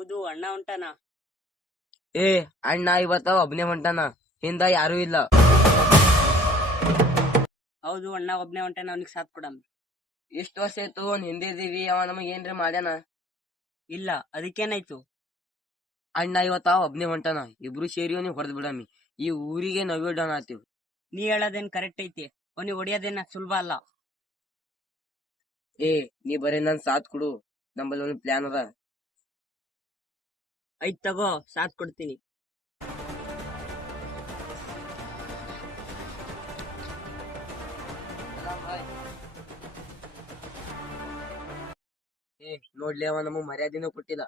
ಹೌದು, ಅಣ್ಣ ಹೊಂಟಾನ. ಏ ಅಣ್ಣ ಇವತ್ತ ಒಬ್ನೇ ಹೊಂಟಾನ, ಹಿಂದ ಯಾರು ಇಲ್ಲ. ಹೌದು, ಅಣ್ಣ ಒಬ್ನೇ ಹೊಂಟಾನ, ಅವನಿಗೆ ಸಾಥ್ ಕೊಡಮ್. ಎಷ್ಟ್ ವರ್ಷ ಆಯ್ತು ಅವ್ನ್ ಹಿಂದೆ ಇದೀವಿ, ಅವ ನಮಗ್ ಏನ್ರಿ ಮಾಡ್ಯಾನ? ಇಲ್ಲ, ಅದಕ್ಕೇನಾಯ್ತು? ಅಣ್ಣ ಇವತ್ತ ಒಬ್ನೇ ಹೊಂಟಾನ, ಇಬ್ರು ಸೇರಿ ಅವ್ನಿಗೆ ಹೊಡೆದ್ ಬಿಡಮಿ. ಈ ಊರಿಗೆ ನವ್ಯೋಡಣ ಆತೀವ್. ನೀ ಹೇಳೋದೇನ್ ಕರೆಕ್ಟ್ ಐತಿ, ಅವನಿಗೆ ಹೊಡಿಯೋದೇನ ಸುಲಭ ಅಲ್ಲ. ಏ ನೀ ಬರೀ ನನ್ ಸಾಥ್ ಕೊಡು, ನಮ್ಮಲ್ಲಿ ಒಂದು ಪ್ಲಾನ್ ಅದ. ಐತ್ ತಗೋ, ಸಾಥ್ ಕೊಡ್ತೀನಿ. ಏ ನೋಡ್ಲಿ, ಅವ ನಮಗ್ ಮರ್ಯಾದಿನೂ ಕೊಟ್ಟಿಲ್ಲ.